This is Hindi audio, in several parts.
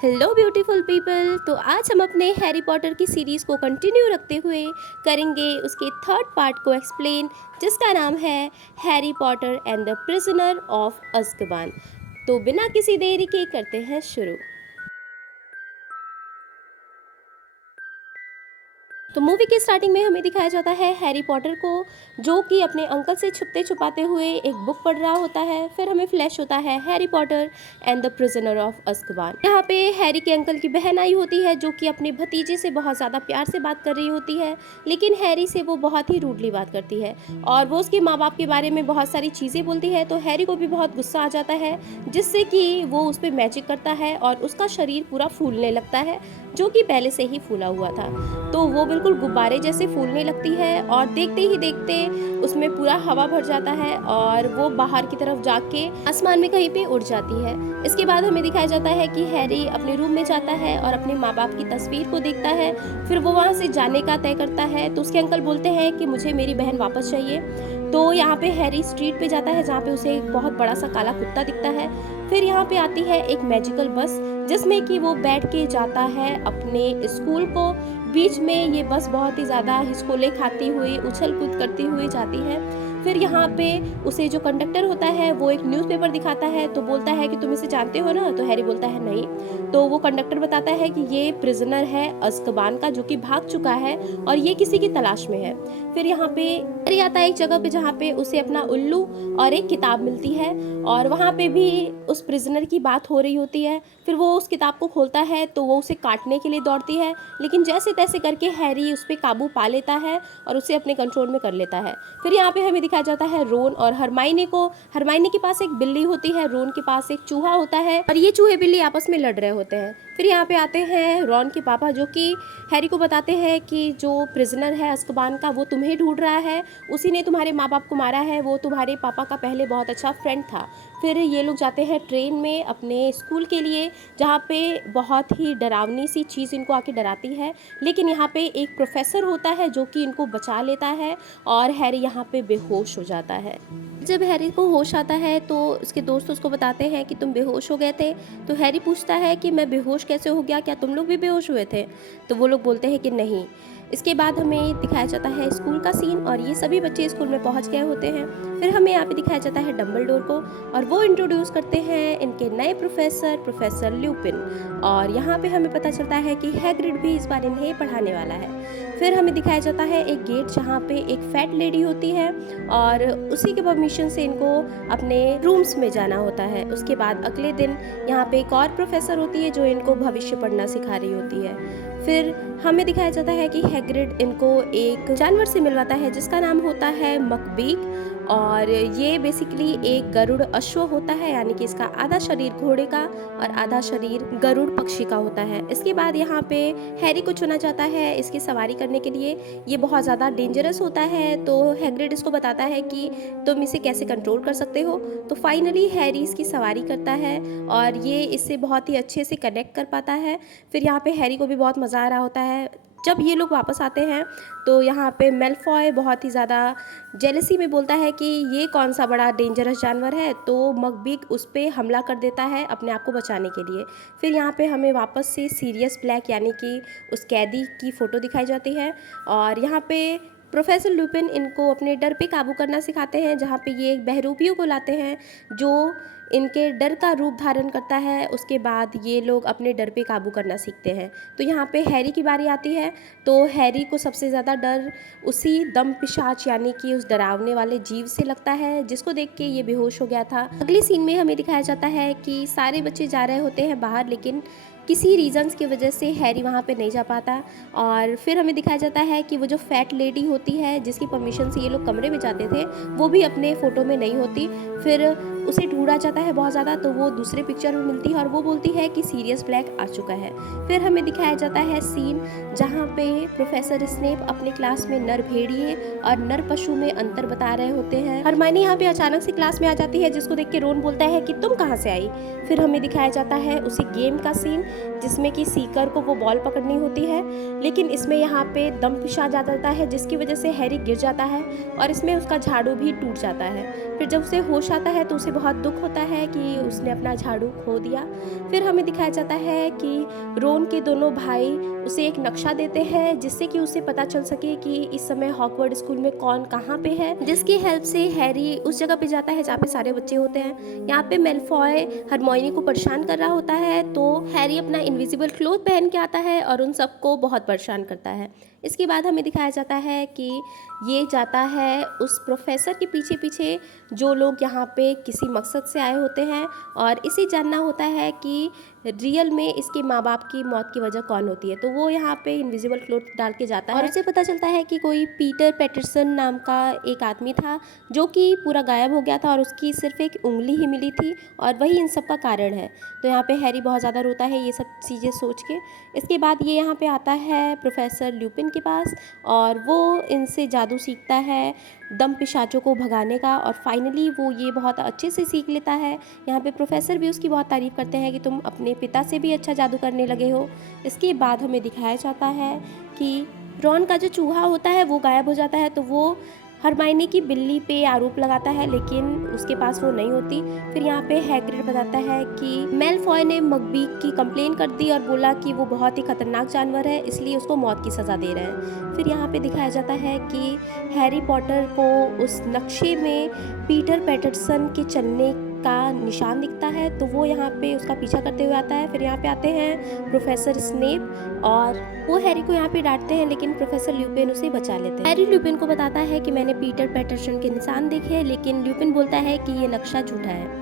Hello beautiful people. तो आज हम अपने हैरी पॉटर की सीरीज़ को कंटिन्यू रखते हुए करेंगे उसके थर्ड पार्ट को एक्सप्लेन, जिसका नाम है Harry Potter and the prisoner of Azkaban. तो बिना किसी देरी के करते हैं शुरू। तो मूवी के स्टार्टिंग में हमें दिखाया जाता है हैरी पॉटर को, जो कि अपने अंकल से छुपते छुपाते हुए एक बुक पढ़ रहा होता है। फिर हमें फ्लैश होता है Harry Potter and the prisoner of Azkaban. यहाँ पे हैरी के अंकल की बहन आई होती है, जो कि अपने भतीजे से बहुत ज़्यादा प्यार से बात कर रही होती है, लेकिन हैरी से वो बहुत ही रूडली बात करती है और वो उसके माँ बाप के बारे में बहुत सारी चीज़ें बोलती है। तो हैरी को भी बहुत गुस्सा आ जाता है, जिससे कि वो उस पर मैजिक करता है और उसका शरीर पूरा फूलने लगता है, जो कि पहले से ही फूला हुआ था। तो वो बिल्कुल गुब्बारे जैसे फूलने लगती है और देखते ही देखते उसमें पूरा हवा भर जाता है और वो बाहर की तरफ जाके आसमान में कहीं पे उड़ जाती है। इसके बाद हमें दिखाया जाता है कि हैरी अपने रूम में जाता है और अपने माँ बाप की तस्वीर को देखता है। फिर वो वहाँ से जाने का तय करता है। तो उसके अंकल बोलते हैं कि मुझे मेरी बहन वापस चाहिए। तो यहाँ पे हैरी स्ट्रीट पे जाता है, जहाँ पे उसे एक बहुत बड़ा सा काला कुत्ता दिखता है। फिर यहाँ पे आती है एक मैजिकल बस, जिसमें कि वो बैठ के जाता है अपने स्कूल को। बीच में ये बस बहुत ही ज़्यादा हिचकोले खाती हुई, उछल कूद करती हुई जाती है। फिर यहाँ पे उसे जो कंडक्टर होता है वो एक न्यूज़पेपर दिखाता है, तो बोलता है कि तुम इसे जानते हो ना। तो हैरी बोलता है नहीं। तो वो कंडक्टर बताता है कि ये प्रिजनर है अज़्काबान का, जो कि भाग चुका है और ये किसी की तलाश में है। फिर यहाँ पे हैरी आता है एक जगह पे, जहाँ पे उसे अपना उल्लू और एक किताब मिलती है और वहाँ पे भी उस प्रिजनर की बात हो रही होती है। फिर वो उस किताब को खोलता है तो वो उसे काटने के लिए दौड़ती है, लेकिन जैसे तैसे करके हैरी उस पर काबू पा लेता है और उसे अपने कंट्रोल में कर लेता है। फिर यहाँ पे हमें दिखाया जाता है रोन और हरमाइनी को। हरमाइनी के पास एक बिल्ली होती है, रोन के पास एक चूहा होता है और ये चूहे बिल्ली आपस में लड़ रहे होते हैं। फिर यहाँ पे आते हैं रॉन के पापा, जो कि हैरी को बताते हैं कि जो प्रिजनर है अज़्काबान का वो तुम्हें ढूंढ रहा है, उसी ने तुम्हारे माँ बाप को मारा है, वो तुम्हारे पापा का पहले बहुत अच्छा फ्रेंड था। फिर ये लोग जाते हैं ट्रेन में अपने स्कूल के लिए, जहाँ पे बहुत ही डरावनी सी चीज़ इनको आके डराती है, लेकिन यहाँ पे एक प्रोफेसर होता है जो कि इनको बचा लेता है और हैरी यहाँ पे बेहोश हो जाता है। जब हैरी को होश आता है तो उसके दोस्त उसको बताते हैं कि तुम बेहोश हो गए थे। तो हैरी पूछता है कि मैं बेहोश कैसे हो गया, क्या तुम लोग भी बेहोश हुए थे? तो वो लोग बोलते हैं कि नहीं। इसके बाद हमें दिखाया जाता है स्कूल का सीन और ये सभी बच्चे स्कूल में पहुंच गए होते हैं। फिर हमें यहाँ पे दिखाया जाता है डम्बलडोर को और वो इंट्रोड्यूस करते हैं इनके नए प्रोफेसर, प्रोफेसर ल्यूपिन। और यहाँ पे हमें पता चलता है कि हैग्रिड भी इस बार इन्हें पढ़ाने वाला है। फिर हमें दिखाया जाता है एक गेट, जहाँ पे एक फैट लेडी होती है और उसी के परमिशन से इनको अपने रूम्स में जाना होता है। उसके बाद अगले दिन यहाँ पे एक और प्रोफेसर होती है जो इनको भविष्य पढ़ना सिखा रही होती है। फिर हमें दिखाया जाता है कि हैग्रिड इनको एक जानवर से मिलवाता है, जिसका नाम होता है मकबीक। और ये बेसिकली एक गरुड़ अश्व होता है, यानी कि इसका आधा शरीर घोड़े का और आधा शरीर गरुड़ पक्षी का होता है। इसके बाद यहाँ पे हैरी को चुना जाता है इसकी सवारी करने के लिए। ये बहुत ज़्यादा डेंजरस होता है, तो हैग्रिड इसको बताता है कि तुम इसे कैसे कंट्रोल कर सकते हो। तो फाइनली हैरी इसकी सवारी करता है और ये इससे बहुत ही अच्छे से कनेक्ट कर पाता है। फिर यहाँ पे हैरी को भी बहुत मज़ा आ रहा होता है। जब ये लोग वापस आते हैं तो यहाँ पे मेलफॉय बहुत ही ज़्यादा जेलसी में बोलता है कि ये कौन सा बड़ा डेंजरस जानवर है, तो मकबीक उस पर हमला कर देता है अपने आप को बचाने के लिए। फिर यहाँ पे हमें वापस से सीरियस ब्लैक यानी कि उस कैदी की फ़ोटो दिखाई जाती है और यहाँ पे प्रोफेसर लुपिन इनको अपने डर पे काबू करना सिखाते हैं, जहाँ पे ये एक बहरूपियों को लाते हैं जो इनके डर का रूप धारण करता है। उसके बाद ये लोग अपने डर पे काबू करना सीखते हैं। तो यहाँ पे हैरी की बारी आती है। तो हैरी को सबसे ज़्यादा डर उसी दम पिशाच यानी कि उस डरावने वाले जीव से लगता है, जिसको देख के ये बेहोश हो गया था। अगले सीन में हमें दिखाया जाता है कि सारे बच्चे जा रहे होते हैं बाहर, लेकिन किसी रीजंस की वजह से हैरी वहाँ पे नहीं जा पाता। और फिर हमें दिखाया जाता है कि वो जो फैट लेडी होती है, जिसकी परमिशन से ये लोग कमरे में जाते थे, वो भी अपने फ़ोटो में नहीं होती। फिर उसे ढूंढा जाता है बहुत ज़्यादा, तो वो दूसरे पिक्चर में मिलती है और वो बोलती है कि सीरियस ब्लैक आ चुका है। फिर हमें दिखाया जाता है सीन जहाँ पे प्रोफेसर स्नेप अपने क्लास में नर भेड़िए और नर पशु में अंतर बता रहे होते हैं। हरमाइनी यहाँ पे अचानक से क्लास में आ जाती है, जिसको देख के रोन बोलता है कि तुम कहाँ से आई। फिर हमें दिखाया जाता है उसी गेम का सीन जिसमें कि सीकर को वो बॉल पकड़नी होती है, लेकिन इसमें यहाँ पे दम पिशाच आ जाता है जिसकी वजह से हैरी गिर जाता है और इसमें उसका झाड़ू भी टूट जाता है। फिर जब उसे होश आता है तो उसे बहुत दुख होता है कि उसने अपना झाड़ू खो दिया। फिर हमें दिखाया जाता है कि रोन के दोनों भाई उसे एक नक्शा देते हैं जिससे कि उसे पता चल सके कि इस समय हॉगवर्ड स्कूल में कौन कहाँ पे है, जिसकी हेल्प से हैरी उस जगह पे जाता है जहाँ पे सारे बच्चे होते हैं। यहाँ पे मेलफॉय हरमोइनी को परेशान कर रहा होता है तो हैरी अपना इनविजिबल क्लोथ पहन के आता है और उन सबको बहुत परेशान करता है। इसके बाद हमें दिखाया जाता है कि ये जाता है उस प्रोफेसर के पीछे पीछे जो लोग यहाँ पे किसी मकसद से आए होते हैं और इसे जानना होता है कि रियल में इसके माँ बाप की मौत की वजह कौन होती है। तो वो यहाँ पे इनविजिबल क्लोथ डाल के जाता है और उसे पता चलता है कि कोई पीटर पैटरसन नाम का एक आदमी था जो कि पूरा गायब हो गया था और उसकी सिर्फ एक उंगली ही मिली थी और वही इन सब का कारण है। तो यहाँ पे हैरी बहुत ज़्यादा रोता है ये सब चीज़ें सोच के। इसके बाद ये यहाँ पे आता है प्रोफेसर ल्यूपिन के पास और वो इनसे जादू सीखता है दम पिशाचों को भगाने का और फाइनली वो ये बहुत अच्छे से सीख लेता है। यहाँ पे प्रोफेसर भी उसकी बहुत तारीफ़ करते हैं कि तुम अपने पिता से भी अच्छा जादू करने लगे हो। इसके बाद हमें दिखाया जाता है कि रॉन का जो चूहा होता है वो गायब हो जाता है तो वो हरमाइनी की बिल्ली पे आरोप लगाता है लेकिन उसके पास वो नहीं होती। फिर यहाँ पे हैग्रिड बताता है कि मेलफॉय ने मकबीक की कंप्लेन कर दी और बोला कि वो बहुत ही खतरनाक जानवर है इसलिए उसको मौत की सज़ा दे रहे हैं। फिर यहाँ पे दिखाया जाता है कि हैरी पॉटर को उस नक्शे में पीटर पैटरसन के चलने का निशान दिखता है तो वो यहाँ पे उसका पीछा करते हुए आता है। फिर यहाँ पे आते हैं प्रोफेसर स्नेप और वो हैरी को यहाँ पे डांटते हैं लेकिन प्रोफेसर ल्यूपिन उसे बचा लेते हैं। हैरी ल्यूपिन को बताता है कि मैंने पीटर पैटरसन के निशान देखे हैं लेकिन ल्यूपिन बोलता है कि ये नक्शा झूठा है।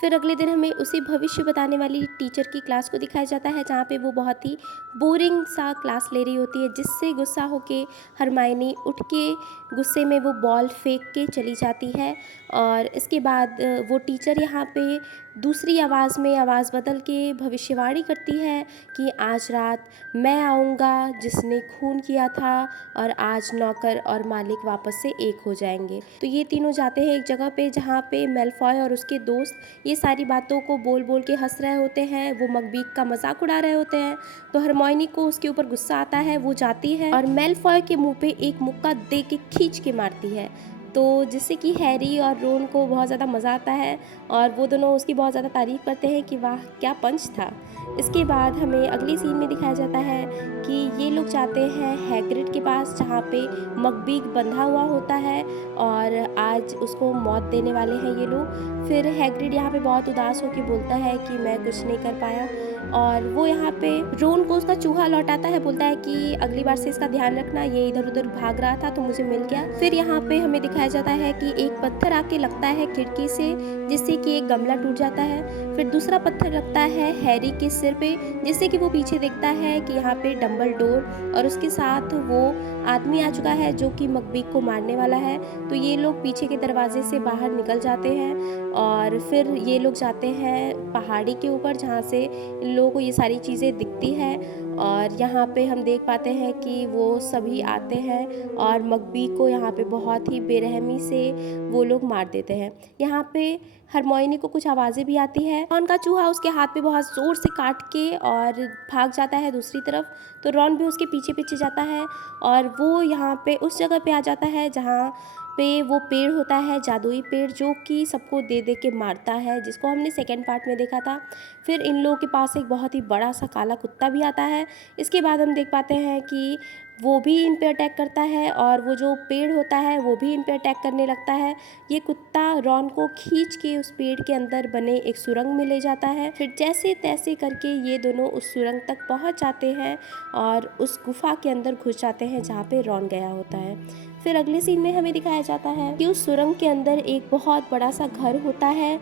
फिर अगले दिन हमें उसी भविष्य बताने वाली टीचर की क्लास को दिखाया जाता है जहाँ पे वो बहुत ही बोरिंग सा क्लास ले रही होती है जिससे गुस्सा होके हरमाइनी उठ के गुस्से में वो बॉल फेंक के चली जाती है। और इसके बाद वो टीचर यहाँ पे दूसरी आवाज़ में आवाज़ बदल के भविष्यवाणी करती है कि आज रात मैं आऊँगा जिसने खून किया था और आज नौकर और मालिक वापस से एक हो जाएंगे। तो ये तीनों जाते हैं एक जगह पे जहाँ पे मेलफॉय और उसके दोस्त ये सारी बातों को बोल बोल के हंस रहे होते हैं, वो मकबीक का मजाक उड़ा रहे होते हैं। तो हरमोइनी को उसके ऊपर गुस्सा आता है, वो जाती है और मेलफॉय के मुंह पे एक मुक्का दे के खींच के मारती है तो जिससे कि हैरी और रोन को बहुत ज़्यादा मज़ा आता है और वो दोनों उसकी बहुत ज़्यादा तारीफ़ करते हैं कि वाह क्या पंच था। इसके बाद हमें अगली सीन में दिखाया जाता है कि ये लोग जाते हैं हैग्रिड के पास जहाँ पे मकबीक बंधा हुआ होता है और आज उसको मौत देने वाले हैं ये लोग। फिर हैग्रिड यहाँ पे बहुत उदास होकर बोलता है कि मैं कुछ नहीं कर पाया और वो यहाँ पे रोन को उसका चूहा लौटाता है, बोलता है कि अगली बार से इसका ध्यान रखना, ये इधर उधर भाग रहा था तो मुझे मिल गया। फिर यहाँ पे हमें दिखाया जाता है कि एक पत्थर आके लगता है खिड़की से जिससे कि एक गमला टूट जाता है। फिर दूसरा पत्थर लगता है हैरी के सिर पे जिससे कि वो पीछे देखता है कि यहाँ पे डंबलडोर और उसके साथ वो आदमी आ चुका है जो कि मकबीक को मारने वाला है। तो ये लोग पीछे के दरवाजे से बाहर निकल जाते हैं और फिर ये लोग जाते हैं पहाड़ी के ऊपर जहाँ से इन लोगों को ये सारी चीज़ें दिखती है और यहाँ पे हम देख पाते हैं कि वो सभी आते हैं और मकबीक को यहाँ पे बहुत ही बेरहमी से वो लोग मार देते हैं। यहाँ पे हरमोइनी को कुछ आवाज़ें भी आती है। रॉन का चूहा उसके हाथ पे बहुत ज़ोर से काट के और भाग जाता है दूसरी तरफ, तो रॉन भी उसके पीछे पीछे जाता है और वो यहाँ पे उस जगह पे आ जाता है जहाँ पे वो पेड़ होता है, जादुई पेड़ जो कि सबको दे दे के मारता है, जिसको हमने सेकेंड पार्ट में देखा था। फिर इन लोगों के पास एक बहुत ही बड़ा सा काला कुत्ता भी आता है। इसके बाद हम देख पाते हैं कि वो भी इन पे अटैक करता है और वो जो पेड़ होता है वो भी इन पे अटैक करने लगता है। ये कुत्ता रॉन को खींच के उस पेड़ के अंदर बने एक सुरंग में ले जाता है। फिर जैसे तैसे करके ये दोनों उस सुरंग तक पहुंच जाते हैं और उस गुफा के अंदर घुस जाते हैं जहाँ पे रॉन गया होता है। फिर अगले सीन में हमें दिखाया जाता है कि उस सुरंग के अंदर एक बहुत बड़ा सा घर होता है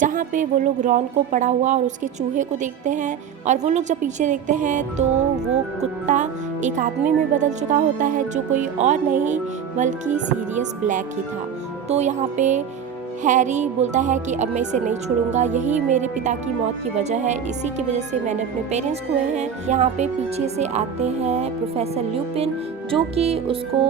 जहाँ पे वो लोग रॉन को पड़ा हुआ और उसके चूहे को देखते हैं और वो लोग जब पीछे देखते हैं तो वो कुत्ता एक आदमी में बदल चुका होता है जो कोई और नहीं बल्कि सीरियस ब्लैक ही था। तो यहाँ पे हैरी बोलता है कि अब मैं इसे नहीं छोड़ूंगा, यही मेरे पिता की मौत की वजह है, इसी की वजह से मैंने अपने पेरेंट्स खोए हैं। यहाँ पे पीछे से आते हैं प्रोफेसर ल्यूपिन जो कि उसको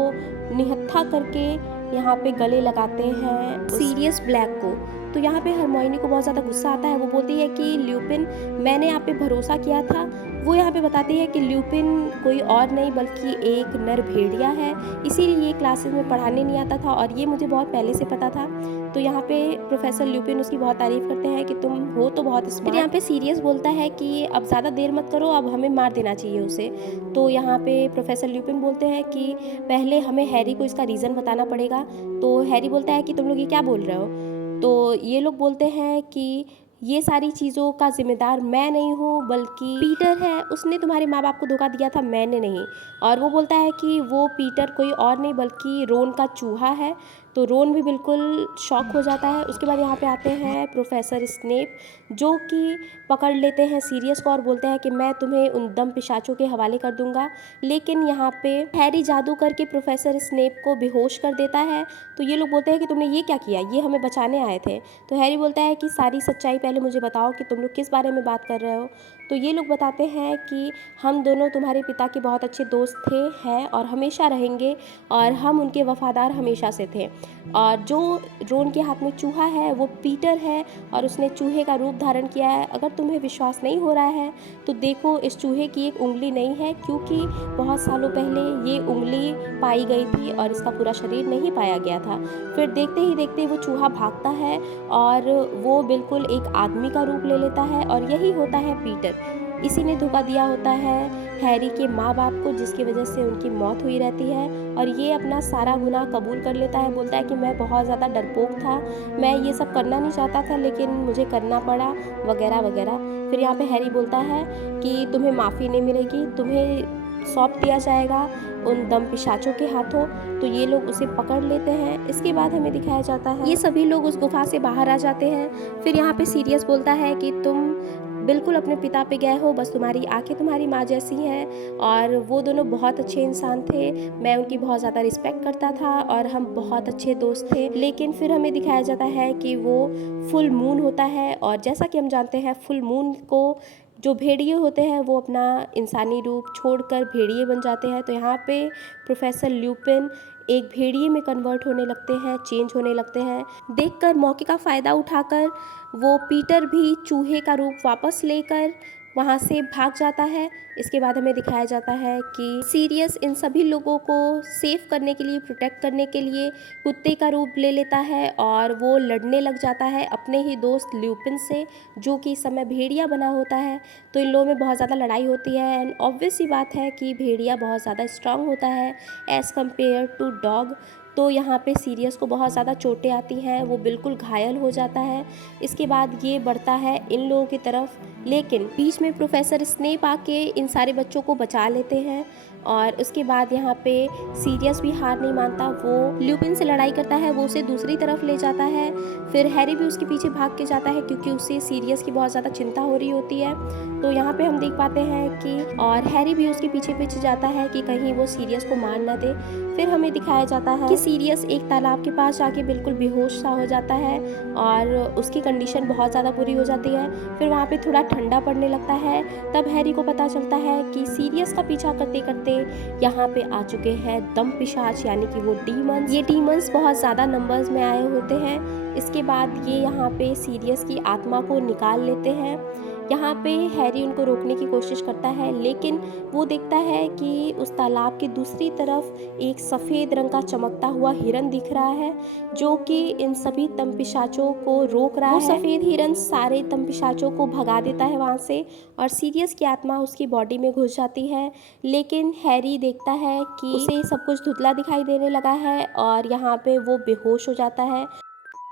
निहत्था करके यहाँ पे गले लगाते हैं सीरियस ब्लैक को। तो यहाँ पे हरमाइनी को बहुत ज़्यादा गुस्सा आता है। वो बोलती है कि ल्यूपिन, मैंने आप पे भरोसा किया था। वो यहाँ पे बताती है कि ल्यूपिन कोई और नहीं बल्कि एक नर भेड़िया है, इसीलिए ये क्लासेस में पढ़ाने नहीं आता था और ये मुझे बहुत पहले से पता था। तो यहाँ पे प्रोफेसर ल्यूपिन उसकी बहुत तारीफ़ करते हैं कि तुम हो तो बहुत स्मार्ट। फिर यहाँ पे सीरियस बोलता है कि अब ज़्यादा देर मत करो, अब हमें मार देना चाहिए उसे। तो यहाँ पे प्रोफेसर ल्यूपिन बोलते हैं कि पहले हमें हैरी को इसका रीज़न बताना पड़ेगा। तो हैरी बोलता है कि तुम लोग ये क्या बोल रहे हो? तो ये लोग बोलते हैं कि ये सारी चीज़ों का ज़िम्मेदार मैं नहीं हूँ बल्कि पीटर है, उसने तुम्हारे माँ बाप को धोखा दिया था, मैंने नहीं। और वो बोलता है कि वो पीटर कोई और नहीं बल्कि रोन का चूहा है। तो रोन भी बिल्कुल शॉक हो जाता है। उसके बाद यहाँ पे आते हैं प्रोफेसर स्नेप, जो कि पकड़ लेते हैं सीरियस को और बोलते हैं कि मैं तुम्हें उन दम पिशाचों के हवाले कर दूंगा। लेकिन यहाँ पे हैरी जादू करके प्रोफेसर स्नेप को बेहोश कर देता है। तो ये लोग बोलते हैं कि तुमने ये क्या किया, ये हमें बचाने आए थे। तो हैरी बोलता है कि सारी सच्चाई पहले मुझे बताओ कि तुम लोग किस बारे में बात कर रहे हो। तो ये लोग बताते हैं कि हम दोनों तुम्हारे पिता के बहुत अच्छे दोस्त थे, हैं और हमेशा रहेंगे, और हम उनके वफ़ादार हमेशा से थे। और जो रोन के हाथ में चूहा है वो पीटर है और उसने चूहे का रूप धारण किया है। अगर तुम्हें विश्वास नहीं हो रहा है तो देखो, इस चूहे की एक उंगली नहीं है, क्योंकि बहुत सालों पहले ये उंगली पाई गई थी और इसका पूरा शरीर नहीं पाया गया था। फिर देखते ही देखते वो चूहा भागता है और वो बिल्कुल एक आदमी का रूप ले लेता है और यही होता है पीटर। इसी ने धोखा दिया होता है हैरी के माँ बाप को, जिसकी वजह से उनकी मौत हुई रहती है। और ये अपना सारा गुनाह कबूल कर लेता है, बोलता है कि मैं बहुत ज़्यादा डरपोक था, मैं ये सब करना नहीं चाहता था लेकिन मुझे करना पड़ा, वगैरह वगैरह। फिर यहाँ पे हैरी बोलता है कि तुम्हें माफ़ी नहीं मिलेगी, तुम्हें सौंप दिया जाएगा उन दम पिशाचों के हाथों। तो ये लोग उसे पकड़ लेते हैं। इसके बाद हमें दिखाया जाता है ये सभी लोग उस गुफा से बाहर आ जाते हैं। फिर यहाँ पे सीरियस बोलता है कि तुम बिल्कुल अपने पिता पे गए हो, बस तुम्हारी आंखें तुम्हारी माँ जैसी हैं और वो दोनों बहुत अच्छे इंसान थे, मैं उनकी बहुत ज़्यादा रिस्पेक्ट करता था और हम बहुत अच्छे दोस्त थे। लेकिन फिर हमें दिखाया जाता है कि वो फुल मून होता है और जैसा कि हम जानते हैं फुल मून को जो भेड़िए होते हैं वो अपना इंसानी रूप छोड़कर भेड़िए बन जाते हैं। तो यहाँ पे प्रोफेसर ल्यूपिन एक भेड़िए में कन्वर्ट होने लगते हैं, चेंज होने लगते हैं। देखकर मौके का फ़ायदा उठाकर वो पीटर भी चूहे का रूप वापस लेकर वहाँ से भाग जाता है। इसके बाद हमें दिखाया जाता है कि सीरियस इन सभी लोगों को सेव करने के लिए, प्रोटेक्ट करने के लिए कुत्ते का रूप ले लेता है और वो लड़ने लग जाता है अपने ही दोस्त ल्यूपिन से, जो कि इस समय भेड़िया बना होता है। तो इन लोगों में बहुत ज़्यादा लड़ाई होती है एंड ऑब्वियस सी बात है कि भेड़िया बहुत ज़्यादा स्ट्रांग होता है एज़ कम्पेयर टू डॉग। तो यहाँ पे सीरियस को बहुत ज़्यादा चोटें आती हैं, वो बिल्कुल घायल हो जाता है। इसके बाद ये बढ़ता है इन लोगों की तरफ, लेकिन बीच में प्रोफेसर स्नेप आके इन सारे बच्चों को बचा लेते हैं। और उसके बाद यहाँ पे सीरियस भी हार नहीं मानता, वो ल्यूपिन से लड़ाई करता है, वो उसे दूसरी तरफ ले जाता है। फिर हैरी भी उसके पीछे भाग के जाता है क्योंकि उसे सीरियस की बहुत ज़्यादा चिंता हो रही होती है। तो यहाँ पे हम देख पाते हैं कि और हैरी भी उसके पीछे पीछे जाता है कि कहीं वो सीरियस को मार ना दे। फिर हमें दिखाया जाता है कि सीरियस एक तालाब के पास जाके बिल्कुल बेहोश सा हो जाता है और उसकी कंडीशन बहुत ज़्यादा बुरी हो जाती है। फिर वहाँ पे थोड़ा ठंडा पड़ने लगता है, तब हैरी को पता चलता है कि सीरियस का पीछा करते करते यहाँ पे आ चुके हैं दम पिशाच, यानी कि वो डीमंस। ये डीमंस बहुत ज़्यादा नंबर्स में आए होते हैं। इसके बाद ये यहाँ पे सीरियस की आत्मा को निकाल लेते हैं। यहाँ पे हैरी उनको रोकने की कोशिश करता है, लेकिन वो देखता है कि उस तालाब की दूसरी तरफ एक सफ़ेद रंग का चमकता हुआ हिरन दिख रहा है, जो कि इन सभी तंपिशाचों को रोक रहा है। वो सफ़ेद हिरन सारे तंपिशाचों को भगा देता है वहाँ से और सीरियस की आत्मा उसकी बॉडी में घुस जाती है। लेकिन हैरी देखता है कि उसे सब कुछ धुंधला दिखाई देने लगा है और यहाँ पे वो बेहोश हो जाता है।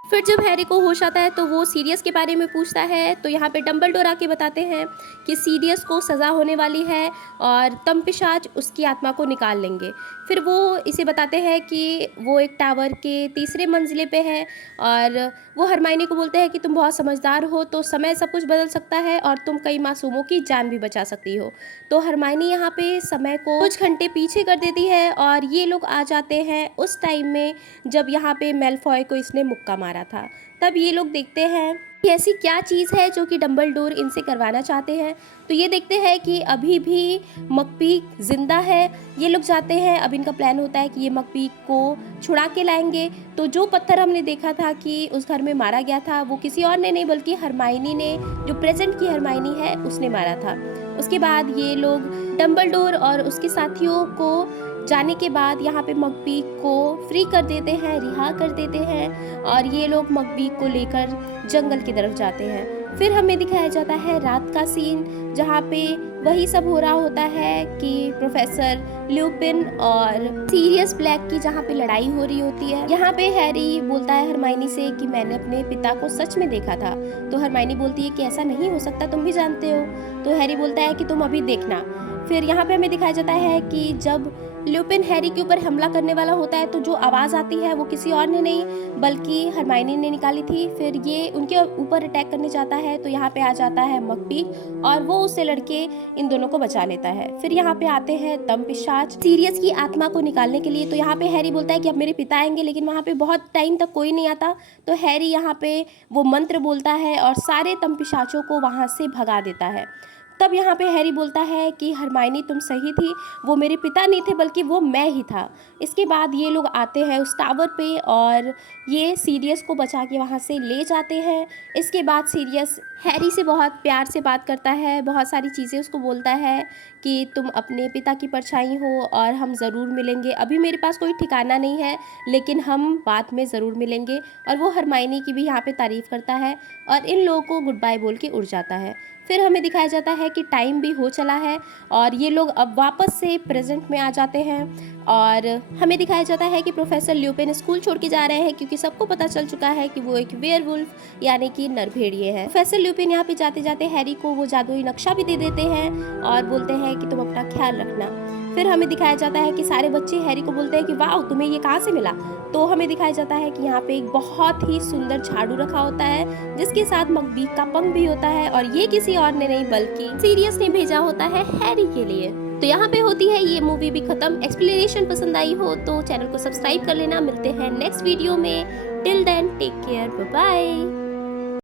फिर जब हैरी को होश आता है तो वो सीरियस के बारे में पूछता है। तो यहाँ पे डंबलडोर आके बताते हैं कि सीरियस को सज़ा होने वाली है और तंपिशाच उसकी आत्मा को निकाल लेंगे। फिर वो इसे बताते हैं कि वो एक टावर के तीसरे मंजिले पे है और वो हरमाइनी को बोलते हैं कि तुम बहुत समझदार हो, तो समय सब कुछ बदल सकता है और तुम कई मासूमों की जान भी बचा सकती हो। तो हरमाइनी यहाँ पे समय को कुछ घंटे पीछे कर देती है और ये लोग आ जाते हैं उस टाइम में जब यहाँ पे मेलफॉय को इसने मुक्का मारा था। तब ये लोग देखते हैं कि ऐसी क्या चीज़ है जो कि डंबलडोर इनसे करवाना चाहते हैं। तो ये देखते हैं कि अभी भी मकपीक ज़िंदा है। ये लोग जाते हैं, अब इनका प्लान होता है कि ये मकपीक को छुड़ा के लाएँगे। तो जो पत्थर हमने देखा था कि उस घर में मारा गया था, वो किसी और ने नहीं बल्कि हरमाइनी ने, जो प्रेज़ेंट की हरमाइनी है, उसने मारा था। उसके बाद ये लोग डंबलडोर और उसके साथियों को जाने के बाद यहाँ पे मकपीक को फ्री कर देते हैं, रिहा कर देते हैं और ये लोग मकपीक को लेकर जंगल की तरफ जाते हैं। फिर हमें दिखाया जाता है रात का सीन, जहाँ पे वही सब हो रहा होता है कि प्रोफेसर ल्यूपिन और सीरियस ब्लैक की जहाँ पे लड़ाई हो रही होती है। यहाँ पे हैरी बोलता है हरमाइनी से कि मैंने अपने पिता को सच में देखा था। तो हरमाइनी बोलती है कि ऐसा नहीं हो सकता, तुम भी जानते हो। तो हैरी बोलता है कि तुम अभी देखना। फिर यहाँ पे हमें दिखाया जाता है कि जब ल्यूपिन हैरी के ऊपर हमला करने वाला होता है तो जो आवाज़ आती है वो किसी और ने नहीं बल्कि हरमाइनी ने निकाली थी। फिर ये उनके ऊपर अटैक करने जाता है तो यहाँ पे आ जाता है मकपीक और वो उससे लड़के इन दोनों को बचा लेता है। फिर यहाँ पे आते हैं तमपिशाच सीरियस की आत्मा को निकालने के लिए। तो यहाँ पे हैरी बोलता है कि अब मेरे पिता आएंगे, लेकिन वहाँ पे बहुत टाइम तक कोई नहीं आता। तो हैरी यहाँ पे वो मंत्र बोलता है और सारे तमपिशाचों को वहाँ से भगा देता है। तब यहाँ पे हैरी बोलता है कि हरमाइनी तुम सही थी, वो मेरे पिता नहीं थे बल्कि वो मैं ही था। इसके बाद ये लोग आते हैं उस टावर पे और ये सीरियस को बचा के वहाँ से ले जाते हैं। इसके बाद सीरियस हैरी से बहुत प्यार से बात करता है, बहुत सारी चीज़ें उसको बोलता है कि तुम अपने पिता की परछाई हो और हम ज़रूर मिलेंगे। अभी मेरे पास कोई ठिकाना नहीं है लेकिन हम बाद में ज़रूर मिलेंगे। और वो हरमाइनी की भी यहाँ पे तारीफ़ करता है और इन लोगों को गुड बाय बोल के उड़ जाता है। फिर हमें दिखाया जाता है कि टाइम भी हो चला है और ये लोग अब वापस से प्रेजेंट में आ जाते हैं और हमें दिखाया जाता है कि प्रोफेसर ल्यूपिन स्कूल छोड़ के जा रहे हैं क्योंकि सबको पता चल चुका है कि वो एक वेयरवुल्फ यानी कि नरभेड़िए हैं। प्रोफेसर ल्यूपिन यहाँ पे जाते जाते हैरी को वो जादुई नक्शा भी दे देते हैं और बोलते हैं कि तुम अपना ख्याल रखना। फिर हमें दिखाया जाता है कि सारे बच्चे हैरी को बोलते हैं कि वाह तुम्हें ये कहाँ से मिला। तो हमें दिखाया जाता है कि यहाँ पे एक बहुत ही सुंदर झाड़ू रखा होता है जिसके साथ मकपीक का पंख भी होता है और ये किसी और ने नहीं बल्कि सीरियस ने भेजा होता है हैरी के लिए। तो यहाँ पे होती है ये मूवी भी खत्म। एक्सप्लेनेशन पसंद आई हो तो चैनल को सब्सक्राइब कर लेना। मिलते हैं नेक्स्ट वीडियो में। Till then take care, bye bye.